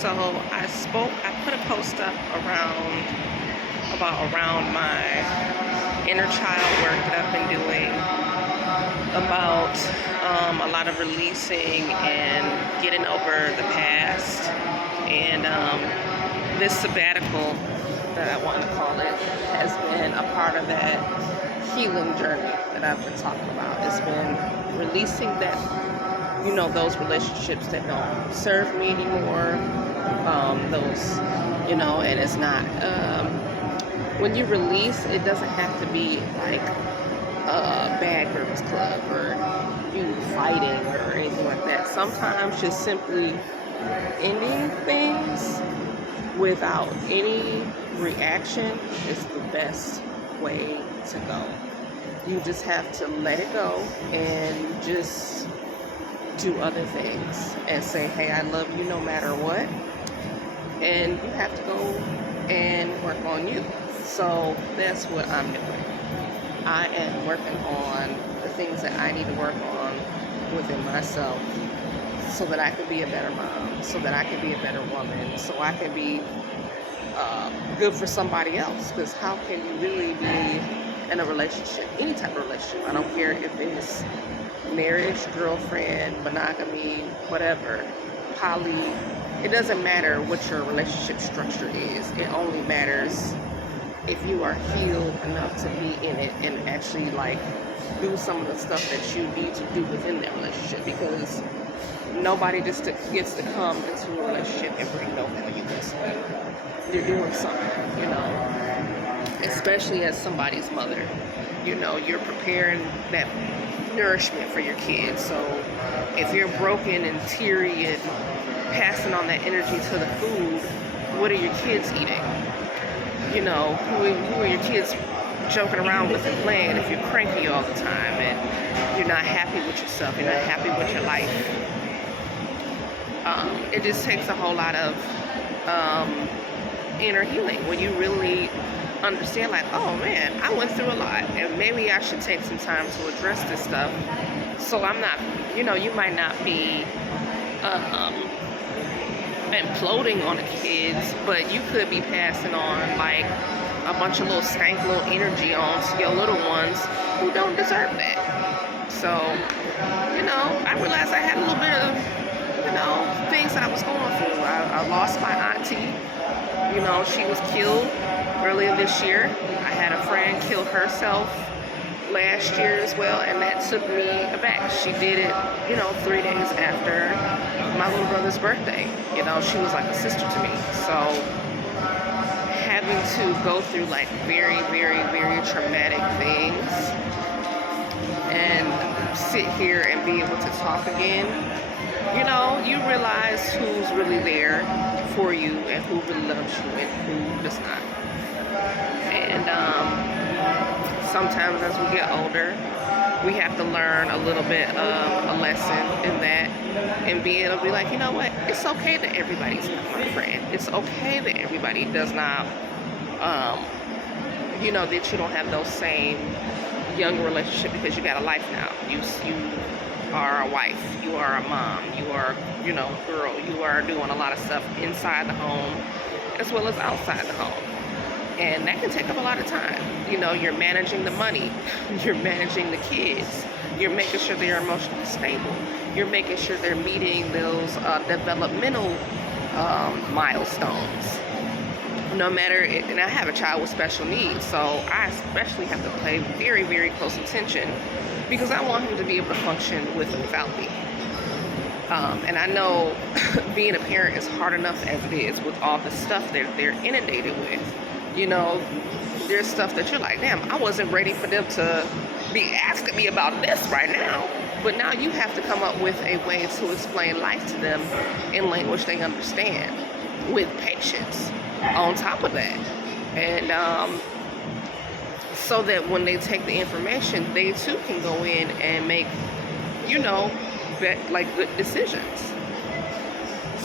So I put a post up around my inner child work that I've been doing, about a lot of releasing and getting over the past. And this sabbatical, that I want to call it, has been a part of that healing journey that I've been talking about. It's been releasing those relationships that don't serve me anymore. And it's not. When you release, it doesn't have to be like a bad girls club or you fighting or anything like that. Sometimes just simply ending things without any reaction is the best way to go. You just have to let it go and just do other things and say, hey, I love you no matter what. And you have to go and work on you. So that's what I'm doing. I am working on the things that I need to work on within myself so that I can be a better mom, so that I can be a better woman, so I can be good for somebody else. Because how can you really be in a relationship, any type of relationship? I don't care if it's marriage, girlfriend, monogamy, whatever, poly. It doesn't matter what your relationship structure is. It only matters if you are healed enough to be in it and actually do some of the stuff that you need to do within that relationship, because nobody just gets to come into a relationship and bring no value with it. You're doing something, especially as somebody's mother. You're preparing that nourishment for your kids. So if you're broken and teary and passing on that energy to the food, what are your kids eating? Who are your kids joking around with and playing if you're cranky all the time and you're not happy with yourself, you're not happy with your life? It just takes a whole lot of inner healing when you really understand, oh man, I went through a lot and maybe I should take some time to address this stuff so I'm not, you might not be imploding on the kids, but you could be passing on a bunch of little stank little energy on to your little ones who don't deserve that. So, I realized I had a little bit of, things that I was going through. I lost my auntie. She was killed earlier this year. I had a friend kill herself last year as well, and that took me aback. She did it, 3 days after my little brother's birthday. She was like a sister to me. So having to go through very, very, very traumatic things and sit here and be able to talk again, you realize who's really there for you and who really loves you and who does not. And sometimes as we get older, we have to learn a little bit of a lesson in that and be able to be like, you know what, it's okay that everybody's not my friend. It's okay that everybody does not, that you don't have those same young relationship, because you got a life now. You are a wife, you are a mom, you are, girl, you are doing a lot of stuff inside the home as well as outside the home. And that can take up a lot of time. You're managing the money, you're managing the kids, you're making sure they're emotionally stable, you're making sure they're meeting those developmental milestones. No matter, and I have a child with special needs, so I especially have to pay very, very close attention because I want him to be able to function with and without me. And I know being a parent is hard enough as it is with all the stuff that they're inundated with. There's stuff that you're like, damn, I wasn't ready for them to be asking me about this right now. But now you have to come up with a way to explain life to them in language they understand, with patience on top of that. And so that when they take the information, they too can go in and make, good decisions.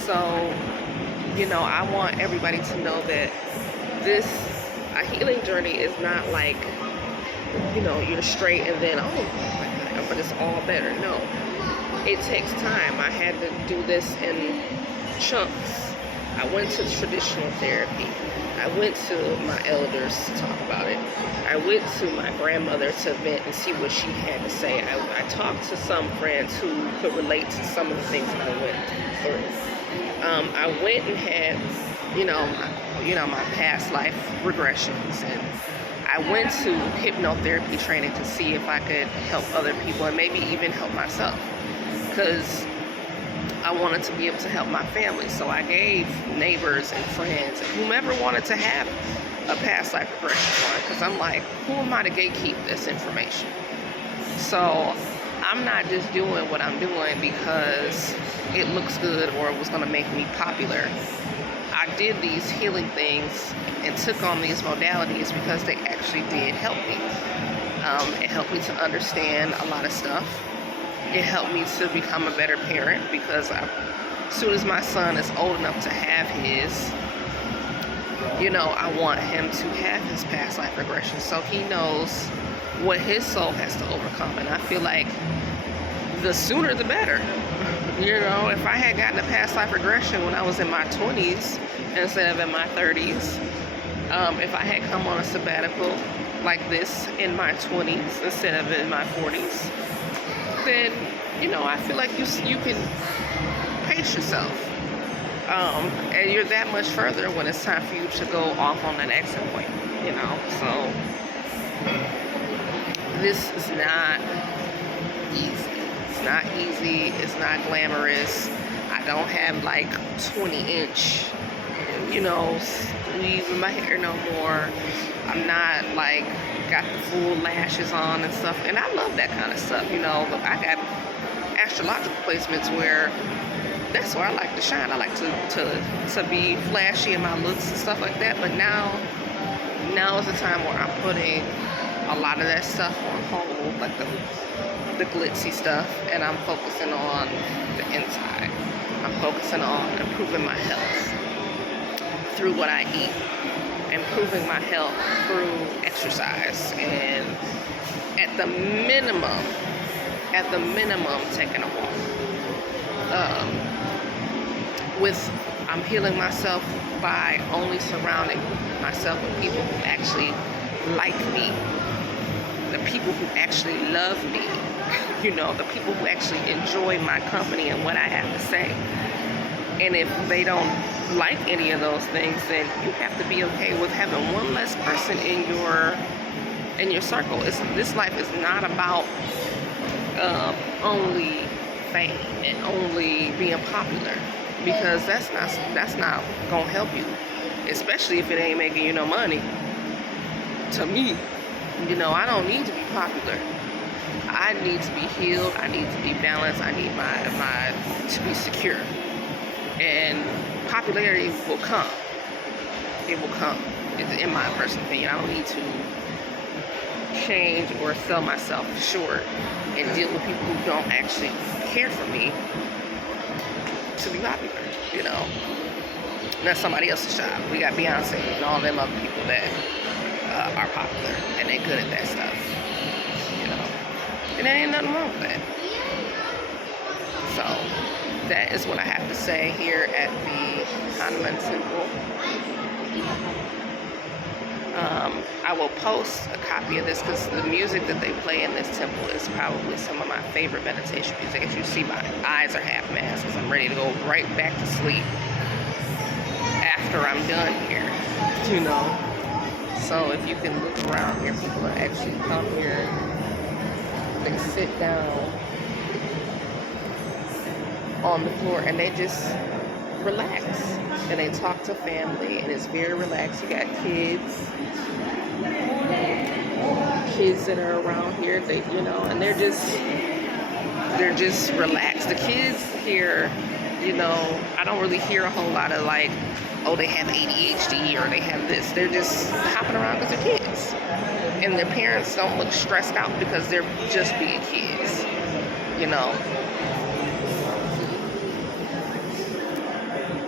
So, I want everybody to know that a healing journey is not you're straight and then, oh my God, but it's all better. No, it takes time. I had to do this in chunks I went to traditional therapy. I went to my elders to talk about it. I went to my grandmother to vent and see what she had to say. I talked to some friends who could relate to some of the things that I went through. I went and had, my past life regressions, and I went to hypnotherapy training to see if I could help other people and maybe even help myself, because I wanted to be able to help my family. So I gave neighbors and friends and whomever wanted to have a past life regression on, because I'm like, who am I to gatekeep this information? So I'm not just doing what I'm doing because it looks good or it was going to make me popular. I did these healing things and took on these modalities because they actually did help me. It helped me to understand a lot of stuff. It helped me to become a better parent, because as soon as my son is old enough to have his, I want him to have his past life regression so he knows what his soul has to overcome. And I feel like the sooner the better. If I had gotten a past life regression when I was in my 20s instead of in my 30s, if I had come on a sabbatical like this in my 20s instead of in my 40s, then, I feel like you can pace yourself. And you're that much further when it's time for you to go off on the exit point, So this is not easy. It's not easy. It's not glamorous. I don't have like 20-inch, sleeves in my hair no more. I'm not like got the full lashes on and stuff. And I love that kind of stuff, I got astrological placements where that's where I like to shine. I like to be flashy in my looks and stuff like that. But now is the time where I'm putting a lot of that stuff on hold, like the glitzy stuff, and I'm focusing on the inside. I'm focusing on improving my health through what I eat, improving my health through exercise, and at the minimum, taking a walk. I'm healing myself by only surrounding myself with people who actually like me, the people who actually love me, the people who actually enjoy my company and what I have to say. And if they don't like any of those things, then you have to be okay with having one less person in your circle. This life is not about only fame and only being popular, because that's not gonna help you, especially if it ain't making you no money. To me, I don't need to be popular. I need to be healed. I need to be balanced. I need my to be secure. And popularity will come. It will come. In my personal opinion, I don't need to change or sell myself short and deal with people who don't actually care for me to be popular. That's somebody else's job. We got Beyonce and all them other people that are popular, and they're good at that stuff. And there ain't nothing wrong with that. So that is what I have to say here at the Hanuman temple. I will post a copy of this because the music that they play in this temple is probably some of my favorite meditation music. As you see, my eyes are half masked because I'm ready to go right back to sleep after I'm done here, So if you can look around here, people are actually come here, they sit down on the floor and they just relax and they talk to family, and it's very relaxed. You got kids that are around here, and they're just relaxed. The kids here, I don't really hear a whole lot of like, oh, they have ADHD or they have this. They're just hopping around because they're kids, and their parents don't look stressed out because they're just being kids.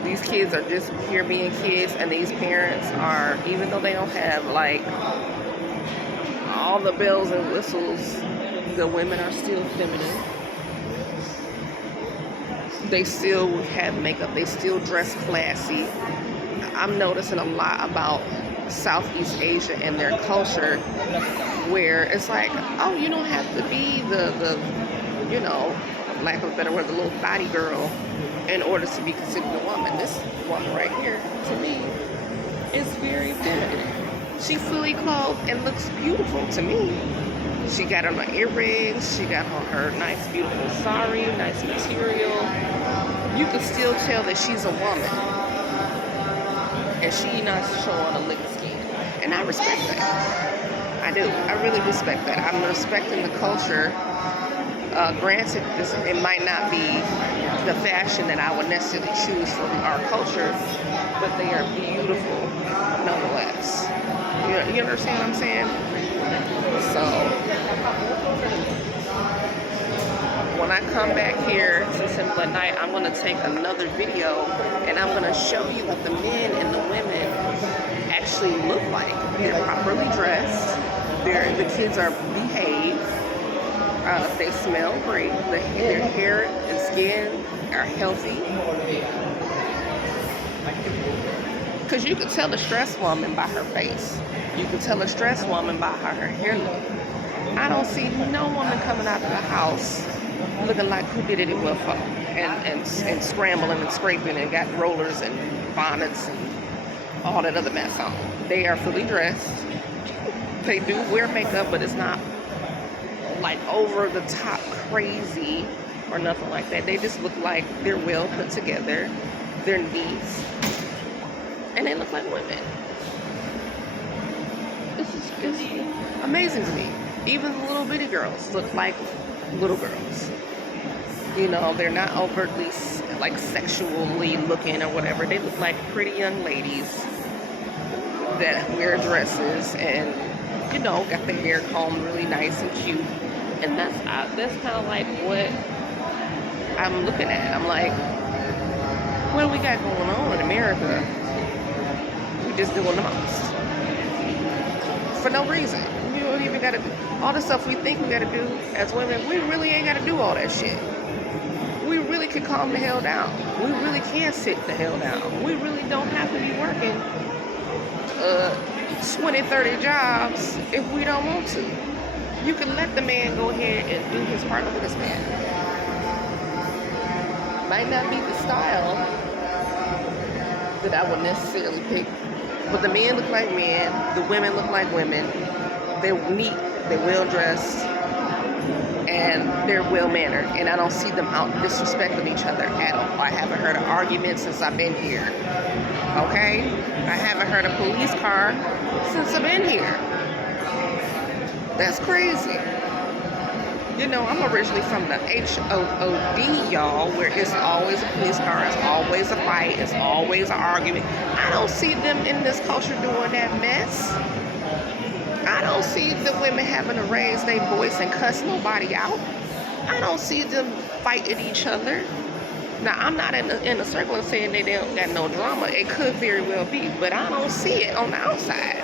These kids are just here being kids, and these parents are, even though they don't have like all the bells and whistles, the women are still feminine. They still have makeup. They still dress classy. I'm noticing a lot about Southeast Asia and their culture, where it's like, oh, you don't have to be the you know, lack of a better word, the little thotty girl in order to be considered a woman. This woman right here, to me, is very feminine. She fully clothed and looks beautiful to me. She got on her earrings. She got on her nice, beautiful sari, nice material. You can still tell that she's a woman, and she not showing a lick of skin. And I respect that. I do. I really respect that. I'm respecting the culture. Granted, it might not be the fashion that I would necessarily choose from our culture, but they are beautiful nonetheless. You understand what I'm saying? So, when I come back here to Simple at Night, I'm going to take another video and I'm going to show you what the men and the women actually look like. They're properly dressed. The kids are behaved. They smell great. Their hair and skin are healthy. Because you can tell a stressed woman by her face. You can tell a stressed woman by how her hair looks. I don't see no woman coming out of the house looking like who did it with her and scrambling and scraping and got rollers and bonnets and all that other mess on. They are fully dressed. They do wear makeup, but it's not like over the top crazy or nothing like that. They just look like they're well put together. They're neat. And they look like women. This is amazing to me. Even the little bitty girls look like little girls. You know, they're not overtly like sexually looking or whatever. They look like pretty young ladies that wear dresses and, you know, got their hair combed really nice and cute. And that's kind of like what I'm looking at. I'm like, what do we got going on in America? We just doing the most for no reason. We don't even got to do all the stuff we think we got to do as women. We really ain't got to do all that shit. We really can calm the hell down. We really can sit the hell down. We really don't have to be working 20, 30 jobs if we don't want to. You can let the man go ahead and do his part. Look at this man. Might not be the style that I would necessarily pick, but the men look like men, the women look like women. They're neat, they're well dressed, and they're well mannered. And I don't see them out disrespecting each other at all. I haven't heard an argument since I've been here. Okay? I haven't heard a police car since I've been here. That's crazy. You know, I'm originally from the HOOD, y'all, where it's always a police car, it's always a fight, it's always an argument. I don't see them in this culture doing that mess. I don't see the women having to raise their voice and cuss nobody out. I don't see them fighting each other. Now, I'm not in a circle and saying they don't got no drama. It could very well be, but I don't see it on the outside.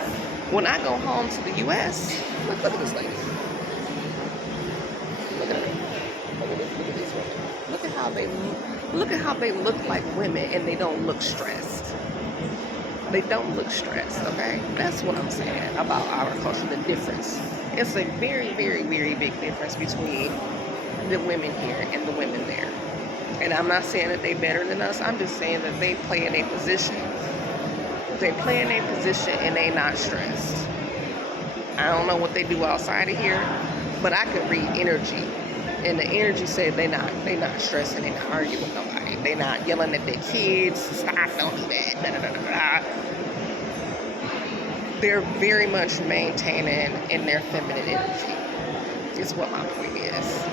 When I go home to the U.S., look at this lady. Look at her. Look at these women. Look at how they look. Look at how they look like women, and they don't look stressed. They don't look stressed, okay? That's what I'm saying about our culture, the difference. It's a very, very, very big difference between the women here and the women there. And I'm not saying that they're better than us. I'm just saying that they play in a position. They play in a position and they not stressed. I don't know what they do outside of here, but I can read energy. And the energy said they not stressing, they not arguing with nobody. They not yelling at their kids, stop, don't do that, da, da, da, da, da. They're very much maintaining in their feminine energy, is what my point is.